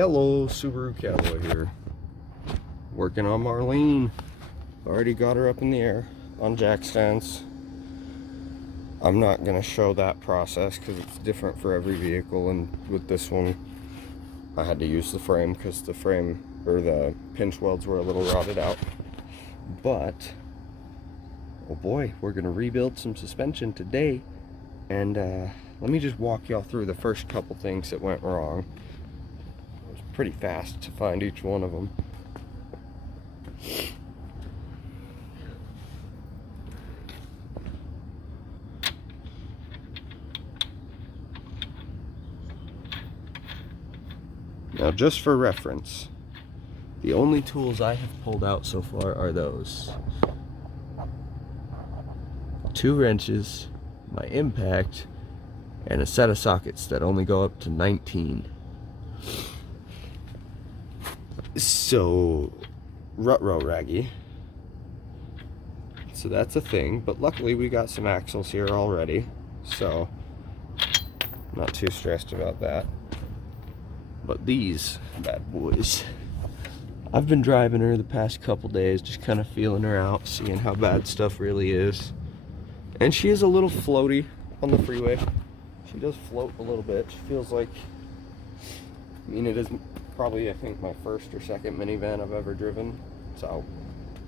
Hello, Subaru Cowboy here. Working on Marlene. Already got her up in the air on jack stands. I'm not going to show that process because it's different for every vehicle, and with this one I had to use the frame because the frame or the pinch welds were a little rotted out. But oh boy, we're going to rebuild some suspension today, and let me just walk y'all through the first couple things that went wrong. Pretty fast to find each one of them. Now, just for reference, the only tools I have pulled out so far are those 2 wrenches, my impact, and a set of sockets that only go up to 19. So, rut-row raggy. So that's a thing, but luckily we got some axles here already, so not too stressed about that. But these bad boys, I've been driving her the past couple days, just kind of feeling her out, seeing how bad stuff really is. And she is a little floaty on the freeway. She does float a little bit. She feels like, I mean, it is probably, I think, my first or second minivan I've ever driven, so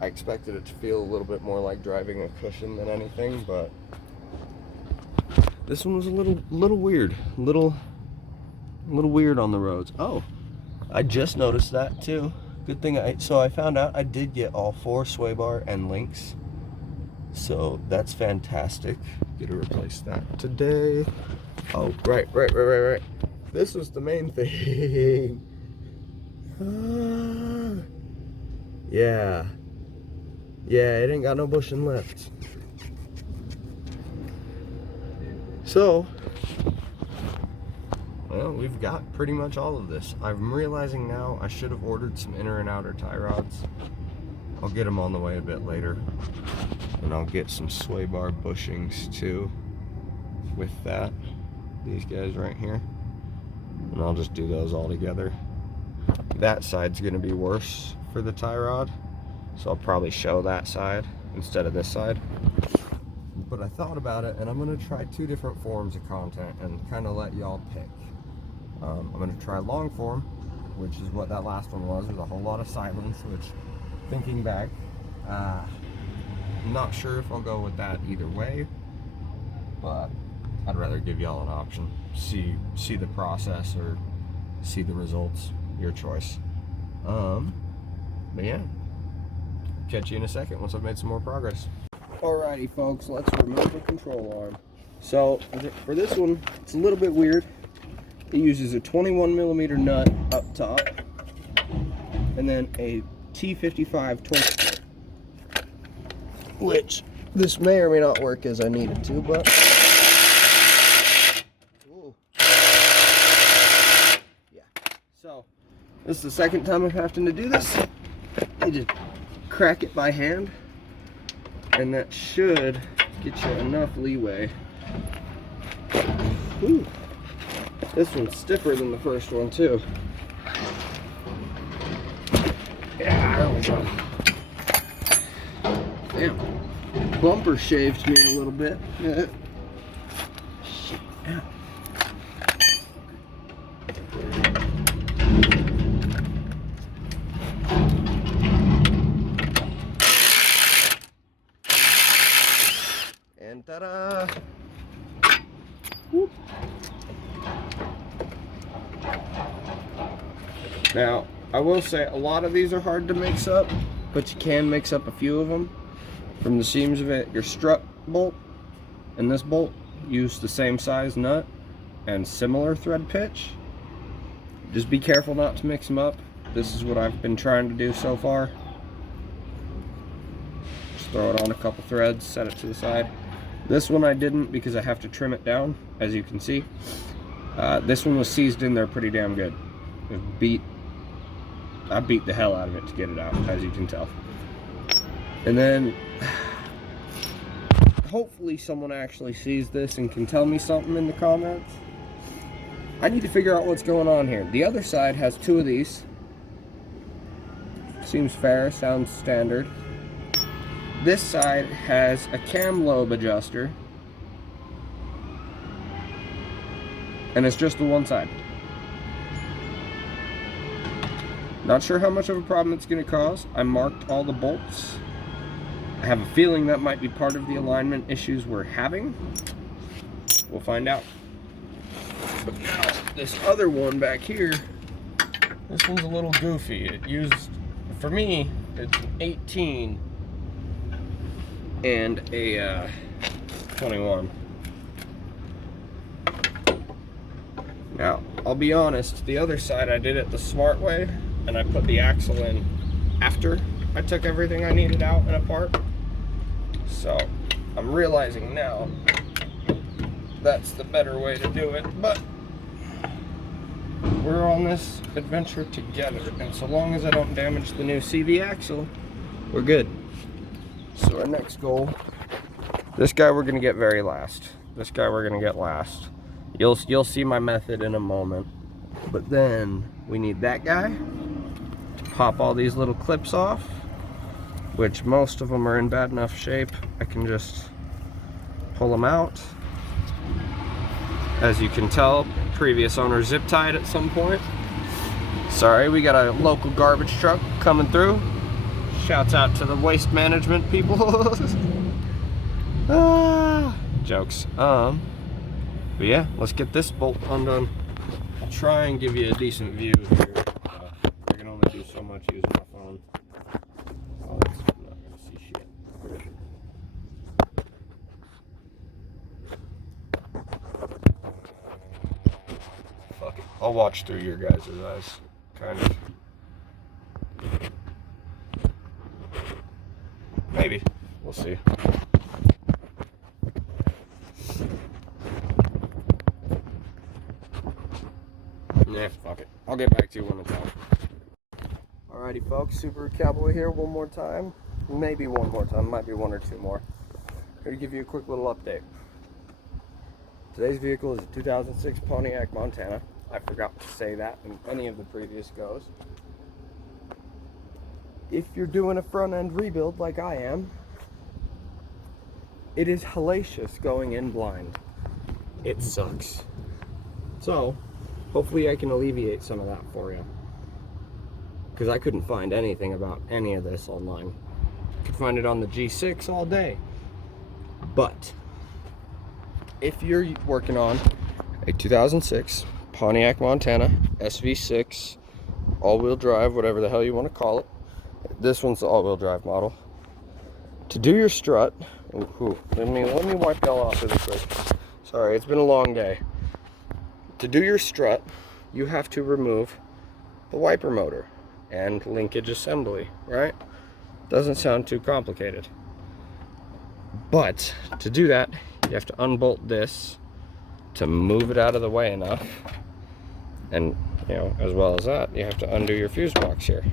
I expected it to feel a little bit more like driving a cushion than anything, but this one was a little weird, little weird on the roads. Oh, I just noticed that too. Good thing I found out I did get all 4 sway bar and links, so that's fantastic. Get to replace that today. Oh, right. This was the main thing. Yeah, it ain't got no bushing left. So, well, we've got pretty much all of this. I'm realizing now I should have ordered some inner and outer tie rods. I'll get them on the way a bit later. And I'll get some sway bar bushings too with that. These guys right here. And I'll just do those all together. That side's going to be worse for the tie rod, so I'll probably show that side instead of this side. But I thought about it, and I'm going to try 2 different forms of content and kind of let y'all pick. I'm going to try long form, which is what that last one was. There's a whole lot of silence, which, thinking back, I'm not sure if I'll go with that either way, but I'd rather give y'all an option. See the process or see the results. Your choice. But yeah, catch you in a second once I've made some more progress. Alrighty folks, let's remove the control arm. So for this one, it's a little bit weird. It uses a 21mm nut up top and then a T55 20, which this may or may not work as I need it to, but so this is the second time I'm having to do this. You just crack it by hand, and that should get you enough leeway. Ooh. This one's stiffer than the first one too. Yeah, there we go. Damn, bumper shaved me a little bit. Shit. Ow. And ta-da! Whoop. Now, I will say a lot of these are hard to mix up, but you can mix up a few of them. From the seams of it, your strut bolt and this bolt use the same size nut and similar thread pitch. Just be careful not to mix them up. This is what I've been trying to do so far. Just throw it on a couple threads, set it to the side. This one I didn't because I have to trim it down, as you can see. This one was seized in there pretty damn good. I beat the hell out of it to get it out, as you can tell. And then hopefully someone actually sees this and can tell me something in the comments. I need to figure out what's going on here. The other side has 2 of these. Seems fair, sounds standard. This side has a cam lobe adjuster. And it's just the one side. Not sure how much of a problem it's going to cause. I marked all the bolts. I have a feeling that might be part of the alignment issues we're having. We'll find out. But now, this other one back here, this one's a little goofy. It used, for me, it's an 18 and a 21. Now, I'll be honest, the other side I did it the smart way, and I put the axle in after I took everything I needed out and apart. So, I'm realizing now that's the better way to do it, but we're on this adventure together, and so long as I don't damage the new CV axle, we're good. So our next goal, this guy we're gonna get very last. This guy we're gonna get last. You'll see my method in a moment. But then we need that guy to pop all these little clips off, which most of them are in bad enough shape I can just pull them out. As you can tell, previous owner zip tied at some point. Sorry, we got a local garbage truck coming through. Shouts out to the waste management people. Jokes. But yeah, let's get this bolt undone. I'll try and give you a decent view here. I can only do so much using my phone. Oh, that's not gonna see shit. Fuck it. I'll watch through your guys' eyes. Kind of. Maybe. We'll see. Yeah, fuck it. I'll get back to you when it's out. Alrighty folks, Subaru Cowboy here one more time. Maybe one more time, might be 1 or 2 more. Here to give you a quick little update. Today's vehicle is a 2006 Pontiac Montana. I forgot to say that in any of the previous goes. If you're doing a front end rebuild like I am, it is hellacious going in blind. It sucks. So, hopefully I can alleviate some of that for you. Because I couldn't find anything about any of this online. Could find it on the G6 all day. But if you're working on a 2006 Pontiac Montana SV6 all-wheel drive, whatever the hell you want to call it, this one's the all-wheel drive model. To do your strut, let me wipe y'all off really quick. Sorry, it's been a long day. To do your strut, you have to remove the wiper motor and linkage assembly, right? Doesn't sound too complicated. But to do that, you have to unbolt this to move it out of the way enough. And, you know, as well as that, you have to undo your fuse box here.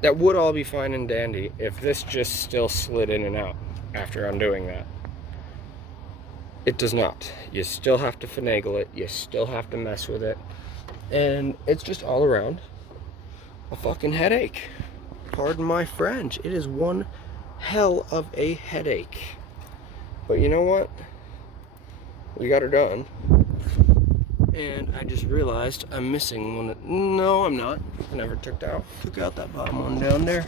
That would all be fine and dandy if this just still slid in and out after undoing that. It does not. You still have to finagle it. You still have to mess with it. And it's just all around a fucking headache. Pardon my French. It is one hell of a headache. But you know what? We got her done. And I just realized I'm missing one. No, I'm not. I never took out that bottom one down there.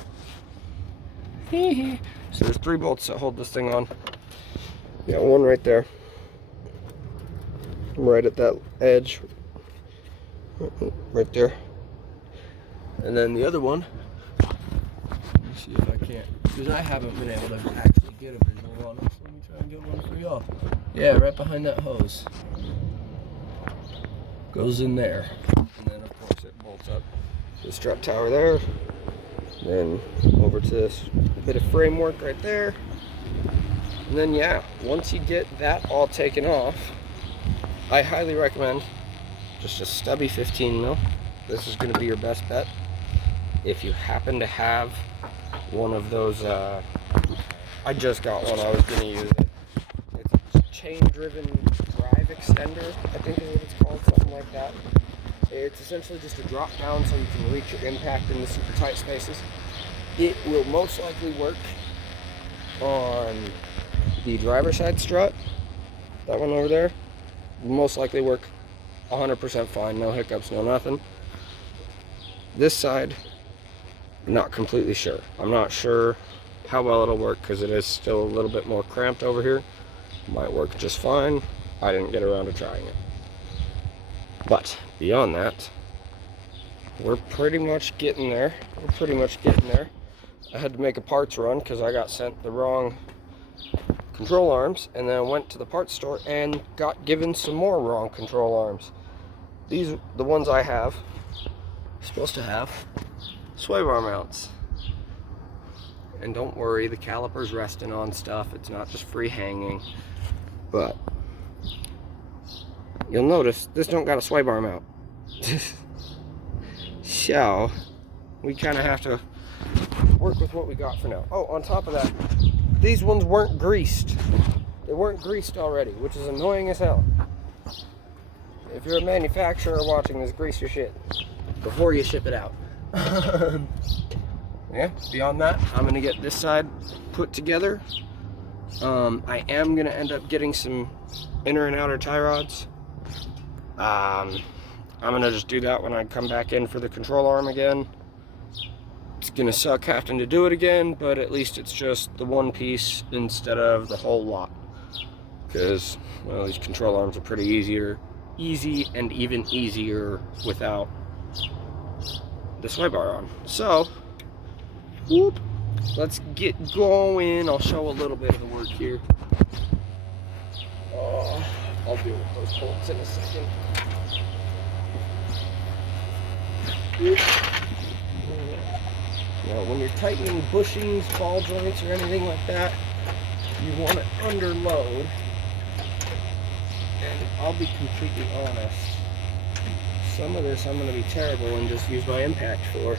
So there's 3 bolts that hold this thing on. Yeah, one right there. Right at that edge. Right there. And then the other one. Let me see if I can't. Because I haven't been able to actually get a visual on it. So let me try and get one for y'all. Yeah, right behind that hose. Goes in there. And then of course it bolts up to the strut tower there. Then over to this bit of framework right there. And then yeah, once you get that all taken off, I highly recommend just a stubby 15 mil. This is going to be your best bet. If you happen to have one of those, I just got one, I was going to use it. It's chain driven drive extender, I think is what it's called, something like that. It's essentially just a drop down so you can reach your impact in the super tight spaces. It will most likely work on the driver's side strut. That one over there will most likely work 100% fine, no hiccups, no nothing. This side, not completely sure. I'm not sure how well it'll work because it is still a little bit more cramped over here. Might work just fine. I didn't get around to trying it. But beyond that, we're pretty much getting there. I had to make a parts run because I got sent the wrong control arms, and then I went to the parts store and got given some more wrong control arms. These, the ones I have, supposed to have sway bar mounts. And don't worry, the caliper's resting on stuff. It's not just free hanging. But you'll notice this don't got a sway bar mount. So we kind of have to work with what we got for now. Oh, on top of that, these ones weren't greased. They weren't greased already, which is annoying as hell. If you're a manufacturer watching this, grease your shit before you ship it out. Yeah, beyond that, I'm gonna get this side put together. I am gonna end up getting some inner and outer tie rods. I'm gonna just do that when I come back in for the control arm again. It's gonna suck having to do it again, but at least it's just the one piece instead of the whole lot. Because, well, these control arms are pretty easy and even easier without the sway bar on. So, whoop, let's get going. I'll show a little bit of the work here. I'll deal with those bolts in a second. Now, when you're tightening bushings, ball joints, or anything like that, you want it under load. And I'll be completely honest, some of this I'm going to be terrible and just use my impact for.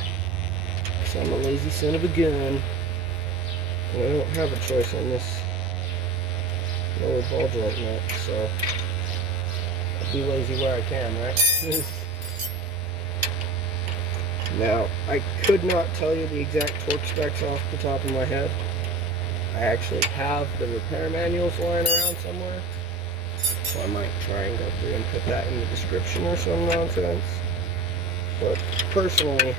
So I'm a lazy son of a gun. And I don't have a choice on this lower ball joint nut, so I'll be lazy where I can, right? Now, I could not tell you the exact torque specs off the top of my head. I actually have the repair manuals lying around somewhere, so I might try and go through and put that in the description or some nonsense. But personally,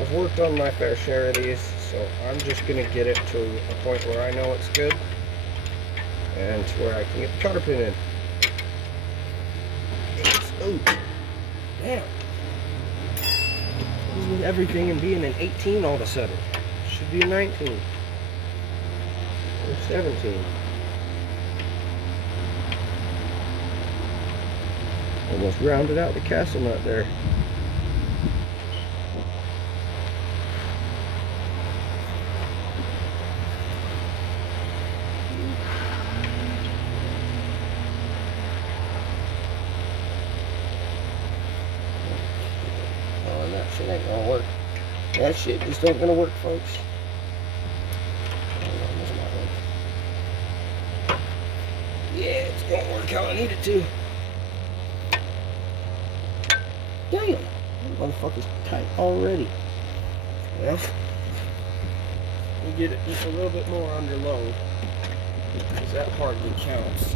I've worked on my fair share of these, so I'm just going to get it to a point where I know it's good, and to where I can get the cotter pin in. Oh, damn. With everything and being an 18 all of a sudden. Should be a 19. Or 17. Almost rounded out the castle nut there. Shit ain't gonna work. That shit just ain't gonna work, folks. Yeah, it's gonna work how I need it to. Damn, that motherfucker's tight already. Well, we get it just a little bit more under load, because that hardly counts.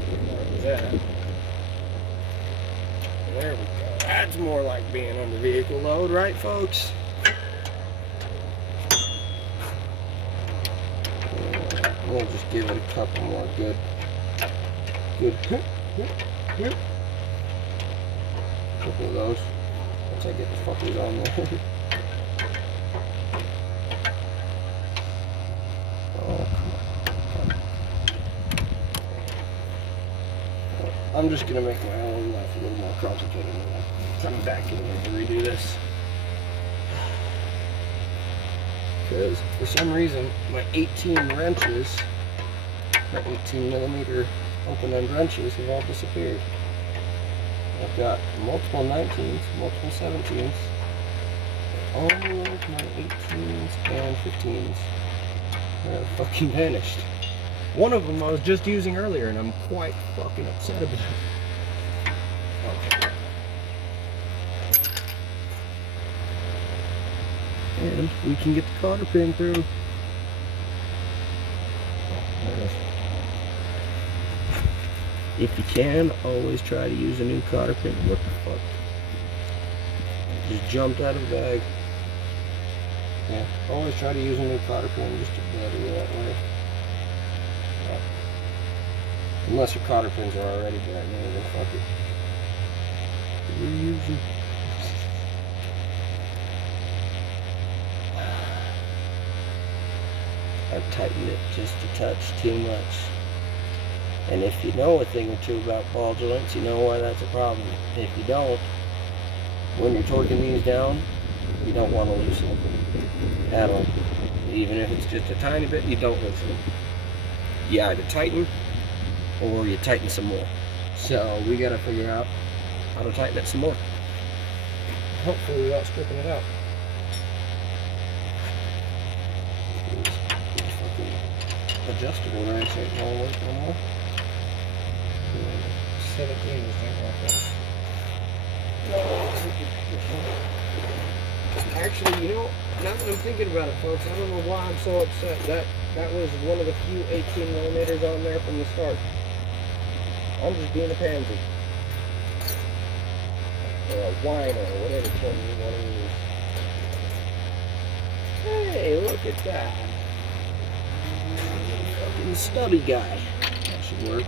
There we go. That's more like being under vehicle load, right, folks? We'll just give it a couple more good. Couple of those. Once I get the fuckers on there. Oh, come on. I'm just gonna make my own life a little more complicated when I come back in and redo this. Because for some reason my 18 wrenches, my 18mm open end wrenches have all disappeared. I've got multiple 19s, multiple 17s, all of my 18s and 15s. They're fucking vanished. One of them I was just using earlier, and I'm quite fucking upset about it. Okay. And we can get the cotter pin through. If you can, always try to use a new cotter pin. What the fuck? Just jumped out of the bag. Yeah, always try to use a new cotter pin just to better that way. Yeah. Unless your cotter pins are already brand new, then fuck it. Reuse them. I've tightened it just a touch too much. And if you know a thing or two about ball joints, you know why that's a problem. If you don't, when you're torquing these down, you don't want to loosen them at all. Even if it's just a tiny bit, you don't loosen them. You either tighten or you tighten some more. So we gotta figure out how to tighten it some more. Hopefully without stripping it out. Adjustable wrench ain't gonna work no more. 17 is not like that. Actually, you know, now that I'm thinking about it, folks, I don't know why I'm so upset. That was one of the few 18mm on there from the start. I'm just being a pansy. Or a whiner, or whatever term you want to use. Hey, look at that. Fucking stubby guy. That should work.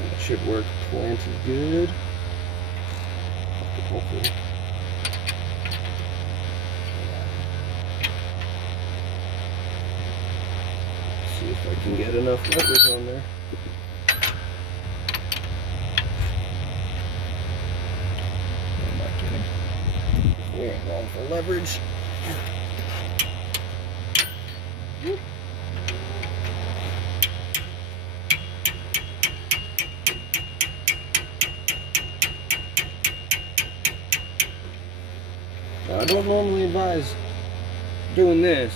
That should work plenty good. Hopefully. See if I can get enough leverage on there. I'm not kidding. We ain't going for leverage. Now, I don't normally advise doing this,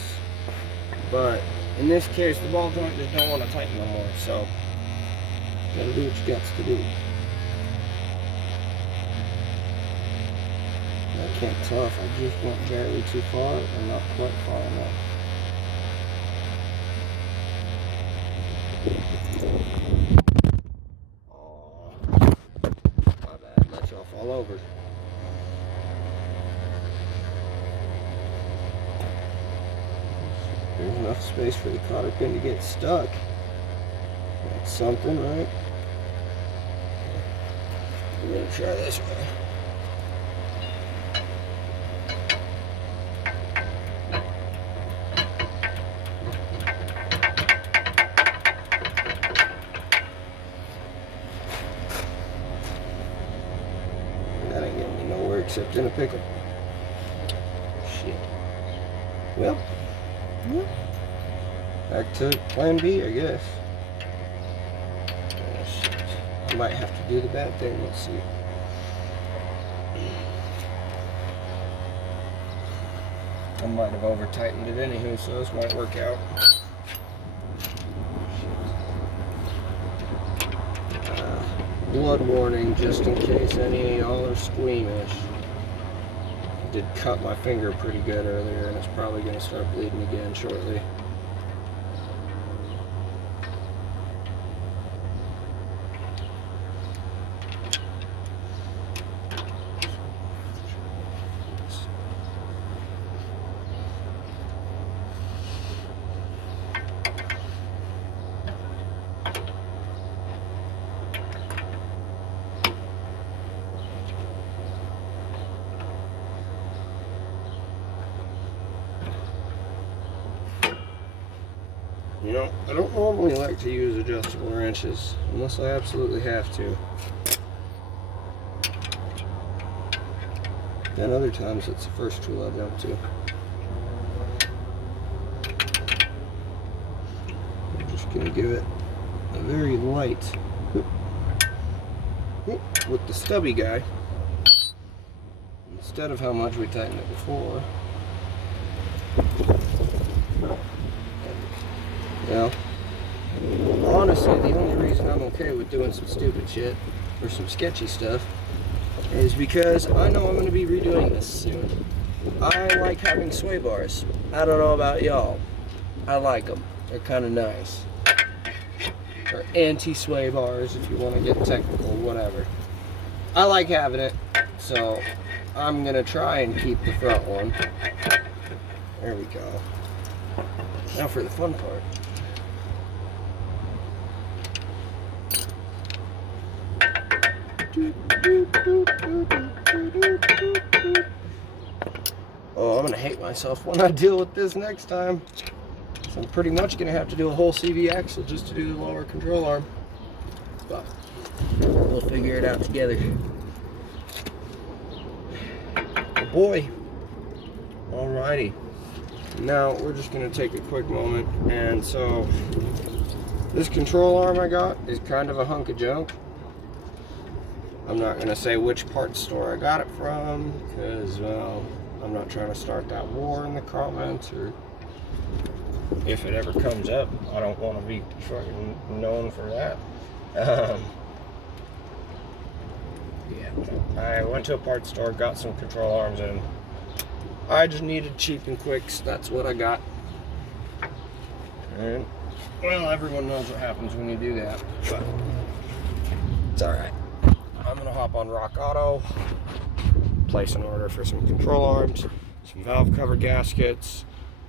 but in this case, the ball joint just don't want to tighten no more, so you gotta do what you got to do. I can't tell if I just went barely too far or not quite far enough. Oh, my bad, let y'all fall over. There's enough space for the cotter pin to get stuck. That's something, right? We're gonna try this way. That ain't getting me nowhere except in a pickle. Shit. Well. Back to plan B, I guess. Oh, shit. I might have to do the bad thing. Let's see. I might have over tightened it anywho, so this won't work out. Blood warning, just in case any of y'all are squeamish. I did cut my finger pretty good earlier, and it's probably going to start bleeding again shortly. You know, I don't normally like to use adjustable wrenches unless I absolutely have to. And other times it's the first tool I jump to. I'm just going to give it a very light with the stubby guy instead of how much we tightened it before. Well, honestly, the only reason I'm okay with doing some stupid shit or some sketchy stuff is because I know I'm going to be redoing this soon. I like having sway bars. I don't know about y'all. I like them. They're kind of nice. Or anti-sway bars, if you want to get technical, whatever. I like having it, so I'm going to try and keep the front one. There we go. Now for the fun part. Oh, I'm gonna hate myself when I deal with this next time. So I'm pretty much gonna have to do a whole CV axle just to do the lower control arm. But we'll figure it out together. Oh boy. Alrighty. Now we're just gonna take a quick moment, and so this control arm I got is kind of a hunk of junk. I'm not gonna say which parts store I got it from, because, well, I'm not trying to start that war in the comments, or if it ever comes up, I don't want to be fucking known for that. Yeah, I went to a parts store, got some control arms, and I just needed cheap and quick, so that's what I got. And, well, everyone knows what happens when you do that, but it's alright. I'm gonna hop on Rock Auto, place an order for some control arms, some valve cover gaskets,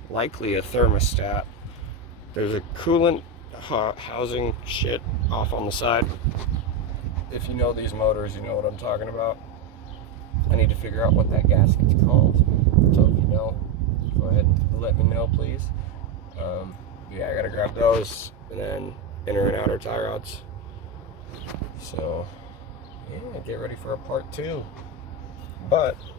likely a thermostat. There's a coolant housing shit off on the side. If you know these motors, you know what I'm talking about. I need to figure out what that gasket's called. So if you know, go ahead and let me know, please. Yeah, I gotta grab those, and then inner and outer tie rods. So, yeah, get ready for a part 2. But